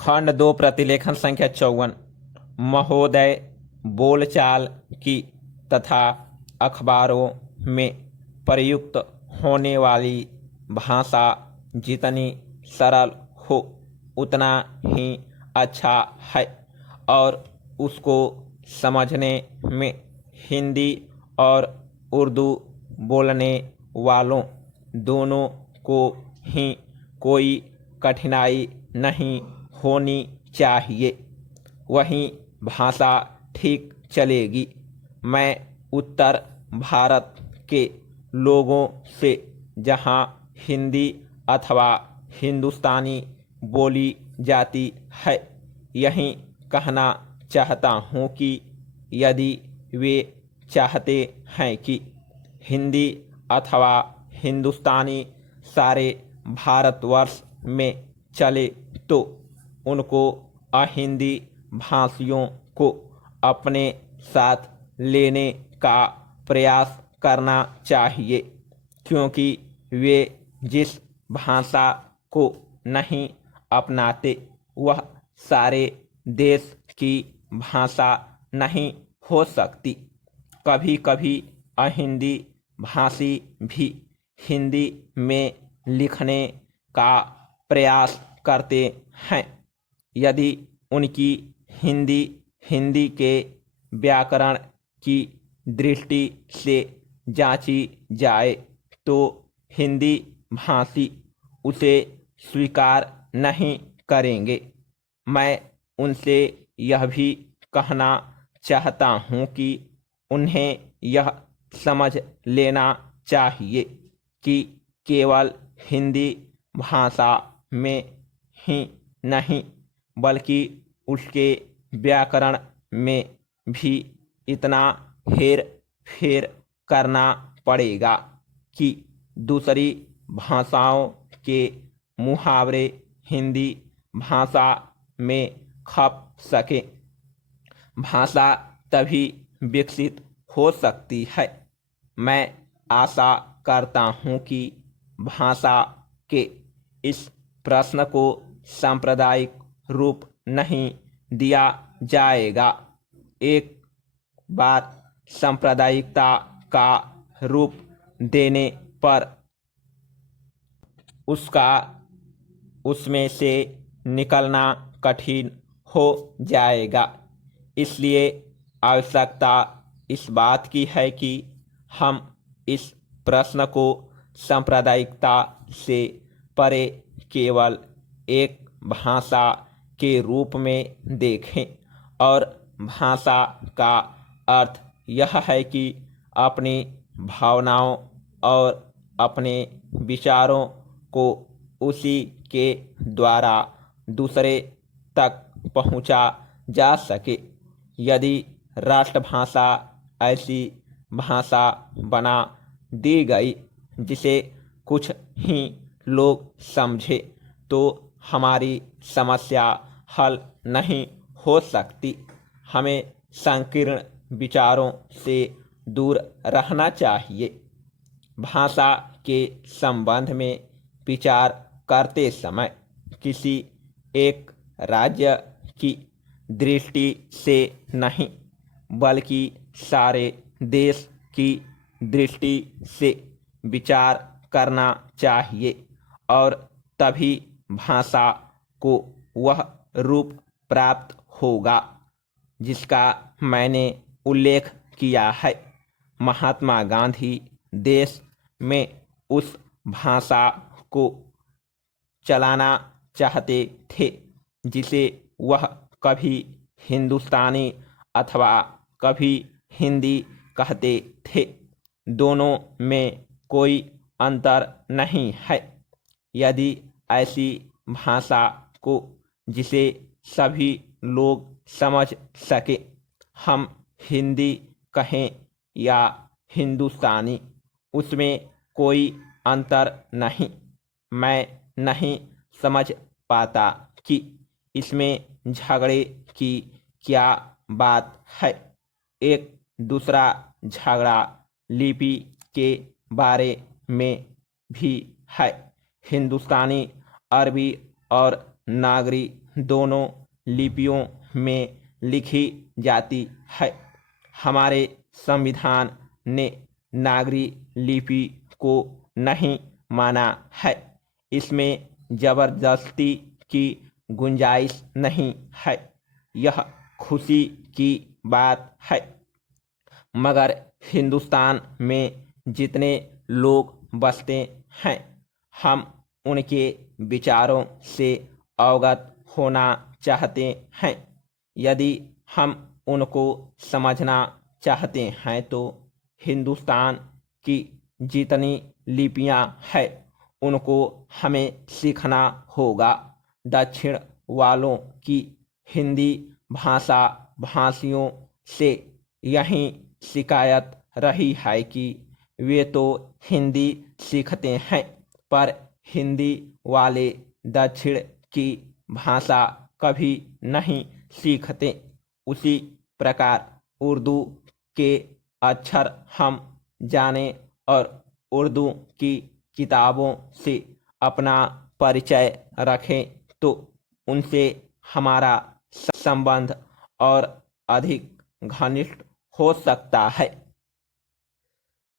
खंड 2 प्रतिलेखन संख्या 54। महोदय, बोलचाल की तथा अखबारों में प्रयुक्त होने वाली भाषा जितनी सरल हो उतना ही अच्छा है और उसको समझने में हिंदी और उर्दू बोलने वालों दोनों को ही कोई कठिनाई नहीं होनी चाहिए। वही भाषा ठीक चलेगी। मैं उत्तर भारत के लोगों से जहाँ हिंदी अथवा हिंदुस्तानी बोली जाती है यही कहना चाहता हूँ कि यदि वे चाहते हैं कि हिंदी अथवा हिंदुस्तानी सारे भारतवर्ष में चले तो उनको अहिंदी भाषियों को अपने साथ लेने का प्रयास करना चाहिए, क्योंकि वे जिस भाषा को नहीं अपनाते वह सारे देश की भाषा नहीं हो सकती। कभी कभी अहिंदी भाषी भी हिंदी में लिखने का प्रयास करते हैं। यदि उनकी हिंदी हिंदी के व्याकरण की दृष्टि से जांची जाए तो हिंदी भाषी उसे स्वीकार नहीं करेंगे। मैं उनसे यह भी कहना चाहता हूँ कि उन्हें यह समझ लेना चाहिए कि केवल हिंदी भाषा में ही नहीं बल्कि उसके व्याकरण में भी इतना हेर फेर करना पड़ेगा कि दूसरी भाषाओं के मुहावरे हिंदी भाषा में खप सके। भाषा तभी विकसित हो सकती है। मैं आशा करता हूँ कि भाषा के इस प्रश्न को सांप्रदायिक रूप नहीं दिया जाएगा। एक बार सांप्रदायिकता का रूप देने पर उसमें से निकलना कठिन हो जाएगा। इसलिए आवश्यकता इस बात की है कि हम इस प्रश्न को सांप्रदायिकता से परे केवल एक भाषा के रूप में देखें और भाषा का अर्थ यह है कि अपनी भावनाओं और अपने विचारों को उसी के द्वारा दूसरे तक पहुंचा जा सके। यदि राष्ट्रभाषा ऐसी भाषा बना दी गई जिसे कुछ ही लोग समझे तो हमारी समस्या हल नहीं हो सकती। हमें संकीर्ण विचारों से दूर रहना चाहिए। भाषा के संबंध में विचार करते समय किसी एक राज्य की दृष्टि से नहीं बल्कि सारे देश की दृष्टि से विचार करना चाहिए और तभी भाषा को वह रूप प्राप्त होगा जिसका मैंने उल्लेख किया है। महात्मा गांधी देश में उस भाषा को चलाना चाहते थे जिसे वह कभी हिंदुस्तानी अथवा कभी हिंदी कहते थे। दोनों में कोई अंतर नहीं है। यदि ऐसी भाषा को जिसे सभी लोग समझ सके हम हिंदी कहें या हिंदुस्तानी उसमें कोई अंतर नहीं। मैं नहीं समझ पाता कि इसमें झगड़े की क्या बात है। एक दूसरा झगड़ा लिपि के बारे में भी है। हिंदुस्तानी अरबी और नागरी दोनों लिपियों में लिखी जाती है। हमारे संविधान ने नागरी लिपि को नहीं माना है। इसमें जबरदस्ती की गुंजाइश नहीं है। यह खुशी की बात है। मगर हिंदुस्तान में जितने लोग बसते हैं, हम उनके विचारों से अवगत होना चाहते हैं। यदि हम उनको समझना चाहते हैं तो हिंदुस्तान की जितनी लिपियां हैं उनको हमें सीखना होगा। दक्षिण वालों की हिंदी भाषा भाषियों से यही शिकायत रही है कि वे तो हिंदी सीखते हैं पर हिंदी वाले दक्षिण की भाषा कभी नहीं सीखते। उसी प्रकार उर्दू के अक्षर हम जाने और उर्दू की किताबों से अपना परिचय रखें तो उनसे हमारा संबंध और अधिक घनिष्ठ हो सकता है।